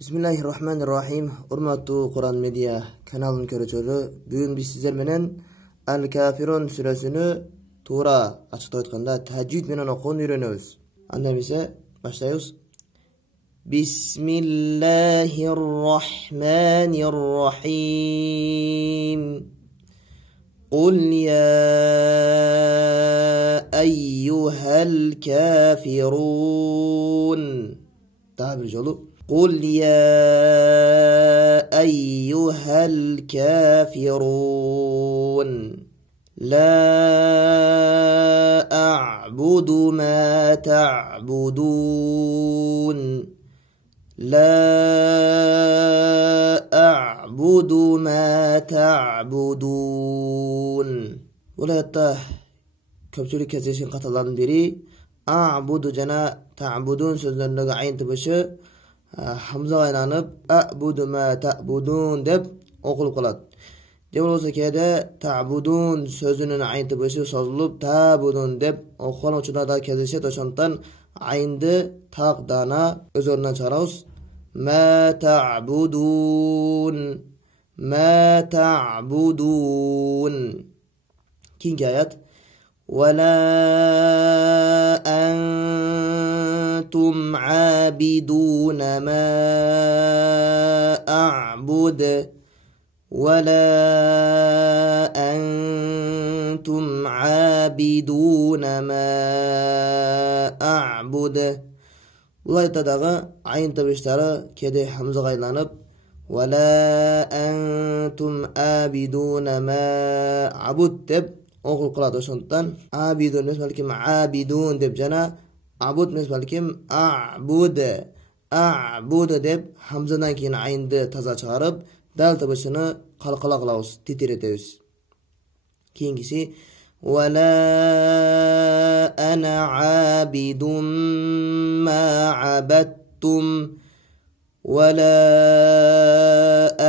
Bismillahirrahmanirrahim. Urmatlı Kur'an Media kanalının körüçölü. Bugün biz sizler menen Al-Kafirun süresini to'g'ri açıkta aytganda tajvid menen okuğunu öğreniyoruz. Anda ise başlayıyoruz. Bismillahirrahmanirrahim. Qul ya eyyuhel kafirun. Daha bir yolu. قل يا أيها الكافرون لا أعبد ما تعبدون لا أعبد ما تعبدون ولا يتاه كبسولي كزيشين قتلان بيري أعبد جنا تعبدون سوزن لغا عين تبشي Hamza aylanıp a'budu ma ta'budun deb o'qil qiladi. Deb bo'lsa keda ta'budun so'zining ayni bo'shi sozilib ta'budun deb o'qilgan uchunlarda kelishadi. O'shandan ayni taqdana o'z o'rnidan chiqaramiz. Ma ta'budun ma ta'budun. Keyingi oyat ولا أنتم عابدون ما أعبد ولا أنتم عابدون ما أعبد والله يتدغى عين تبشترى كده حمزة غيلانب ولا أنتم عابدون ما عبدتب o'qil qiladi. O'shandan abidun nesbalkim abidun deb jana abud nesbalkim a'bud deb hamzadan keyin aynni toza chiqarib dal tabishini qalqala qilamiz, titretamiz. Keyingisi wala ana abidum ma abattum ولا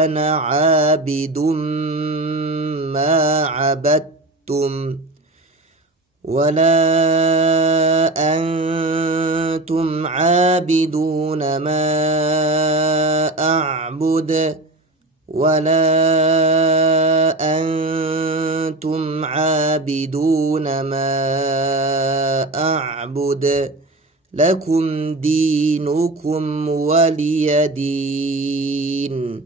أنا عابد ما عبدتم ولا أنتم عابدون ما أعبد ولا أنتم عابدون ما أعبد لكم دينكم ولي دين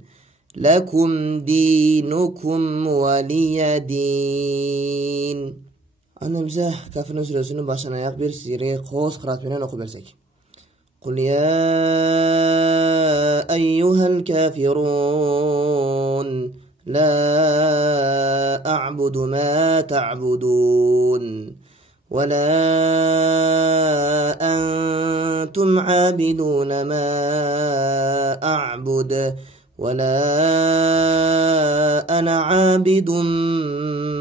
لكم دينكم ولي دين. Ana bize Kafirun suresinin başına ayak bir sire qo'z qira'at bilan o'qib bersak. Qul ya ayyuhal kafirun la a'budu ma ta'budun ولا أنتم عابدون ما أعبد ولا أنا عابد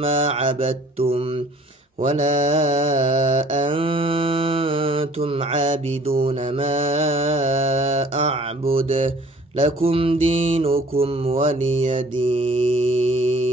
ما عبدتم ولا أنتم عابدون ما أعبد لكم دينكم ولي دين.